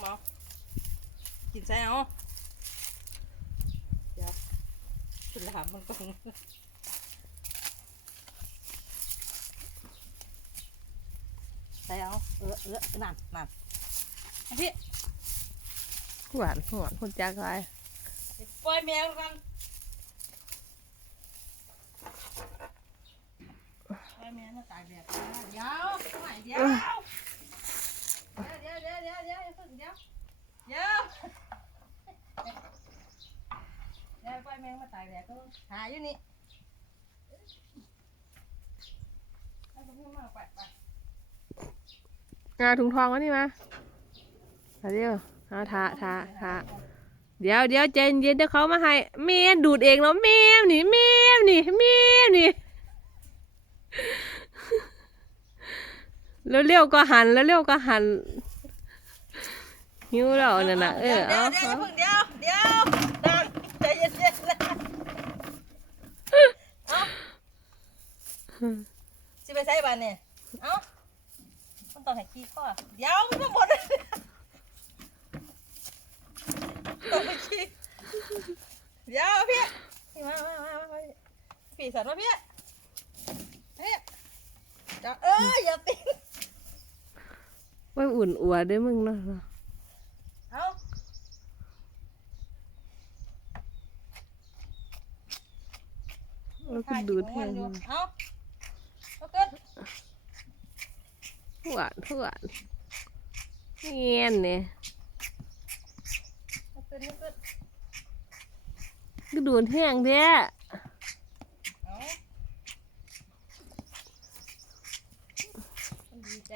เอากินใส่เอาเดี๋ยวกินหลามมันก่อนใส่เอาเออเออนั่นนั่นเอาพี่หวานหวานคนจักไรปล่อยแมวกันปล่อยแมวมาตากแดดนะเดี๋ยวหน่อยเดี๋ยว แมวมาตากแดดก็หาอยู่นี่เอาถุงมือมาไปไปงาถุงทองวะนี่มาเอาเดี๋ยวเอาทาทาทาเดี๋ยวเดี๋ยวใจเย็นๆเดี๋ยวเขามาให้แม่ดูดเองแล้วแม่นี่แม่นี่แม่นี่แล้วเร็วๆก็หันแล้วเร็วๆก็หันหิวแล้วนั่นน่ะเออเอาเดี๋ยวเอาเดี๋ยวเดี๋ยวเดี๋ยวใจเย็นๆนะเอา สิไปใช้บ้านเนี่ยเอ้ามันต้องให้ขี้ข้อเดี๋ยวมันก็หมดเลยต้องไปขี้เดี๋ยวพี่พี่มามามามาพี่สันมาพี่เฮ้ยเดี๋ยวเอ้ยอย่าตีไว้อุ่นอัวเด้มึงเนาะเอาแล้วก็ดูดแห้งเอาเอา พื่อนเพื่นเงียนเนี่ยก็ดูนแห้งเด้อใจ